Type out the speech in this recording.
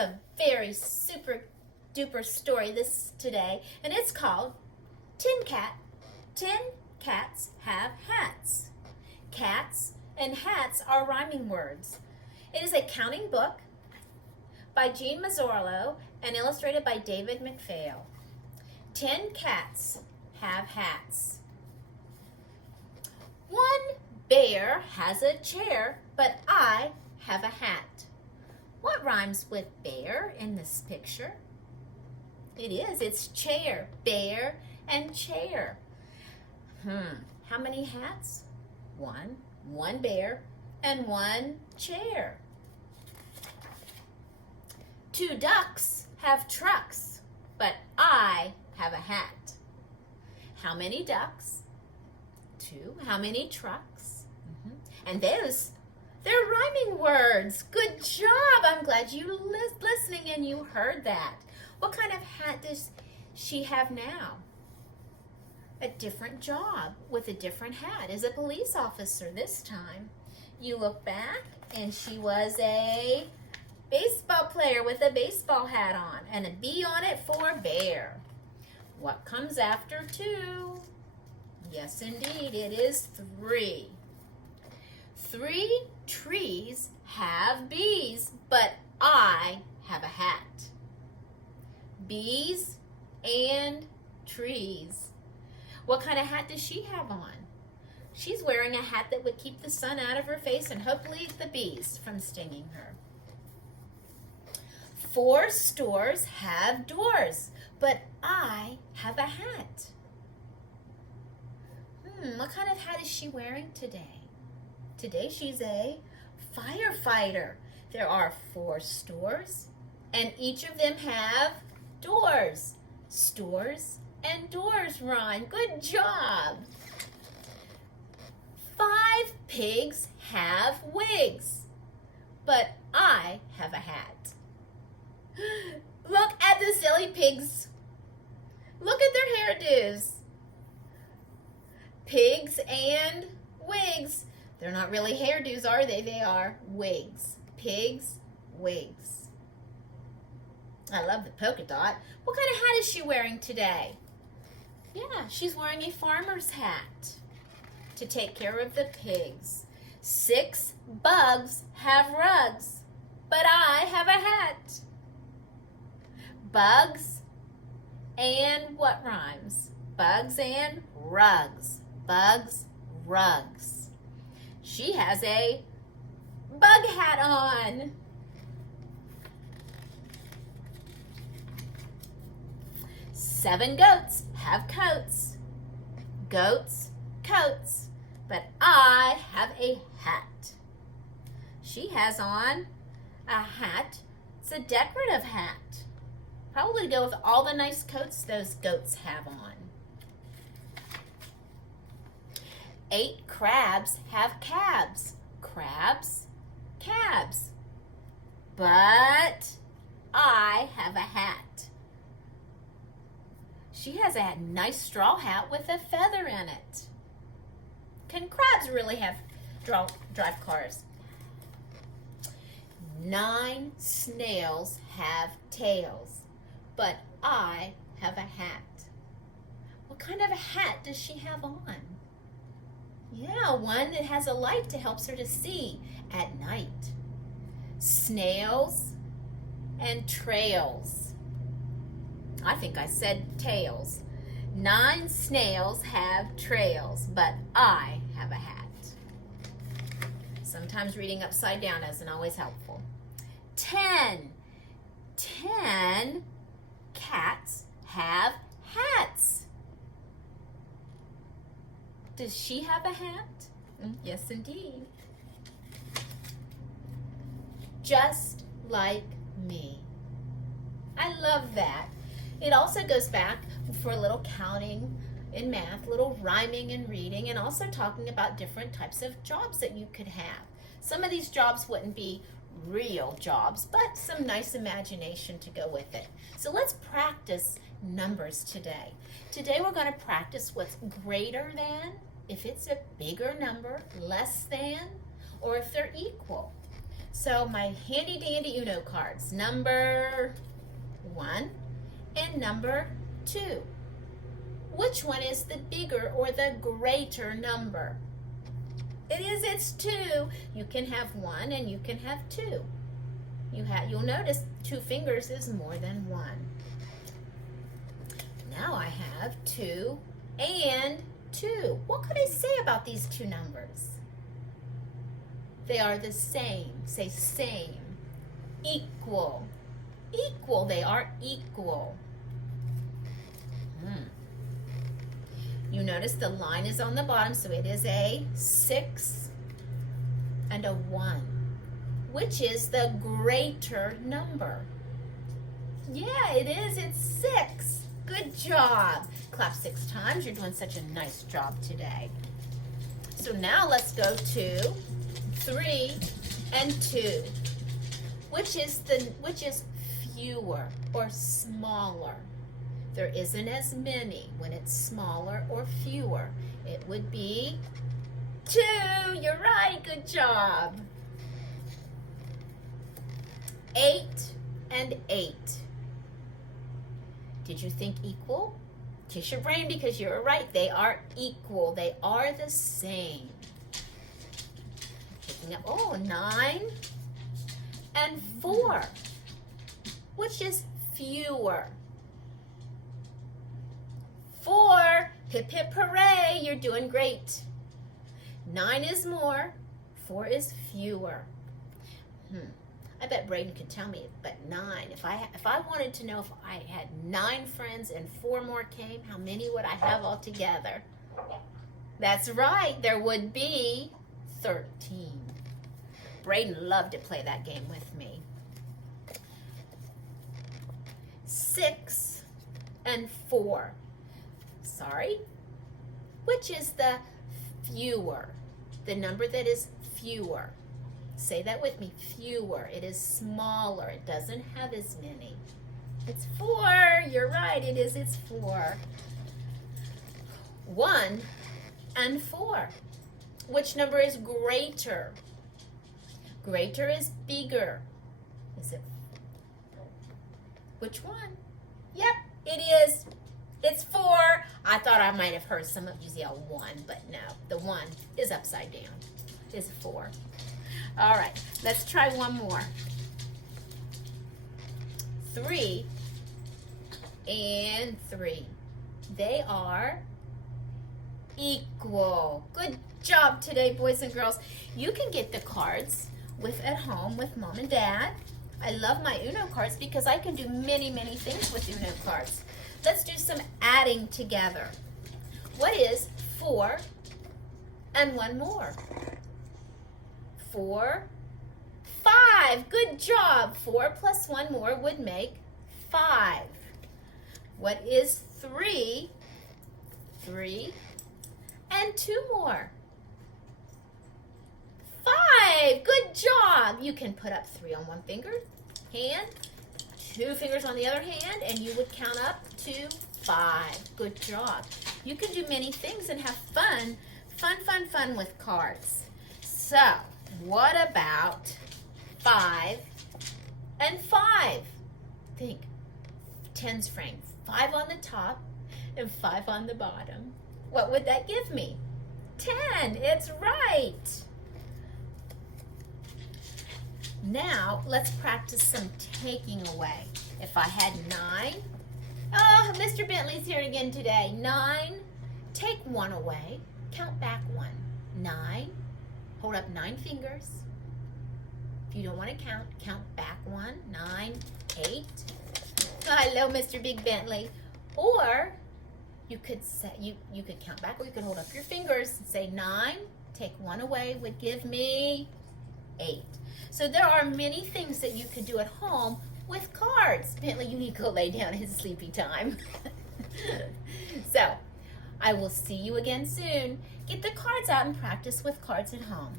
a very super duper story today, and it's called Tin Cat. 10 cats have hats. Cats and hats are rhyming words. It is a counting book by Jean Marzollo and illustrated by David McPhail. 10 cats have hats. 1 bear has a chair, but I have a hat. What rhymes with bear in this picture? It's chair, bear, and chair. How many hats? 1, 1 bear, and 1 chair. 2 ducks have trucks, but I have a hat. How many ducks? 2. How many trucks? And they're rhyming words. Good job. I'm glad you listening and you heard that. What kind of hat does she have now? A different job with a different hat. As a police officer this time. You look back and she was a baseball player with a baseball hat on and a B on it for bear. What comes after 2? Yes, indeed, it is 3. 3 trees have bees, but I have a hat. Bees and trees. What kind of hat does she have on? She's wearing a hat that would keep the sun out of her face and hopefully the bees from stinging her. 4 stores have doors, but I have a hat. What kind of hat is she wearing today? Today she's a firefighter. There are 4 stores, and each of them have doors. Stores and doors rhyme. Good job. 5 pigs have wigs, but I have a hat. Look at the silly pigs. Look at their hairdos. Pigs and wigs. They're not really hairdos, are they? They are wigs. Pigs, wigs. I love the polka dot. What kind of hat is she wearing today? Yeah, she's wearing a farmer's hat to take care of the pigs. 6 bugs have rugs, but I have a hat. Bugs and what rhymes? Bugs and rugs. Bugs, rugs. She has a bug hat on. 7 goats have coats. Goats, coats. But I have a hat. She has on a hat. It's a decorative hat. Probably to go with all the nice coats those goats have on. 8 crabs have cabs. Crabs, cabs. But I have a hat. She has a nice straw hat with a feather in it. Can crabs really drive cars? 9 snails have tails, but I have a hat. What kind of a hat does she have on? Yeah, one that has a light that helps her to see at night. Snails and trails. I think I said tails. 9 snails have trails, but I have a hat. Sometimes reading upside down isn't always helpful. 10 cats have hats. Does she have a hat? Yes, indeed. Just like me. I love that. It also goes back for a little counting in math, little rhyming and reading, and also talking about different types of jobs that you could have. Some of these jobs wouldn't be real jobs, but some nice imagination to go with it. So let's practice numbers today. Today we're going to practice what's greater than, if it's a bigger number, less than, or if they're equal. So my handy dandy Uno cards, number 1 and number 2. Which one is the bigger or the greater number? It's 2. You can have 1 and you can have 2. You'll notice 2 fingers is more than 1. Now I have 2 and 2. What could I say about these two numbers? They are the same. Say same. Equal. Equal. They are equal. You notice the line is on the bottom, so it is a 6 and a 1. Which is the greater number? Yeah, it is. It's 6. Good job. Clap 6 times. You're doing such a nice job today. So now let's go to 3 and 2. Which is fewer or smaller? There isn't as many when it's smaller or fewer. It would be 2. You're right. Good job. 8 and 8. Did you think equal? Kiss your brain because you're right. They are equal. They are the same. Picking up, 9 and 4. Which is fewer? 4. Hip hip hooray. You're doing great. 9 is more. 4 is fewer. I bet Braden could tell me, but 9. If I wanted to know if I had 9 friends and 4 more came, how many would I have altogether? That's right. There would be 13. Braden loved to play that game with me. 6 and 4. Sorry. Which is the fewer? The number that is fewer. Say that with me. Fewer. It is smaller. It doesn't have as many. It's 4. You're right. It is. It's 4. 1 and 4. Which number is greater? Greater is bigger. Is it? Which one? Yep, it is. It's 4. I thought I might have heard some of you yell 1, but no. The 1 is upside down. It's 4. All right, let's try one more. 3 and 3. They are equal. Good job today, boys and girls. You can get the cards at home with Mom and Dad. I love my Uno cards because I can do many, many things with Uno cards. Let's do some adding together. What is 4 and 1 more? 4, 5. Good job. 4 plus 1 more would make 5. What is 3? 3 and 2 more. 5. Good job. You can put up 3 on one finger, hand, 2 fingers on the other hand, and you would count up to 5. Good job. You can do many things and have fun with cards. So, what about 5 and 5? Think. 10's frame. 5 on the top and 5 on the bottom. What would that give me? 10. It's right. Now, let's practice some taking away. If I had 9, oh, Mr. Bentley's here again today. 9, take 1 away, count back 1. 9, hold up 9 fingers. If you don't want to count, count back 1. 9, 8. Oh, hello, Mr. Big Bentley. Or you could say you could count back, or you could hold up your fingers and say 9, take 1 away would give me 8. So there are many things that you could do at home with cards. Bentley, you need to go lay down. It's sleepy time. So, I will see you again soon. Get the cards out and practice with cards at home.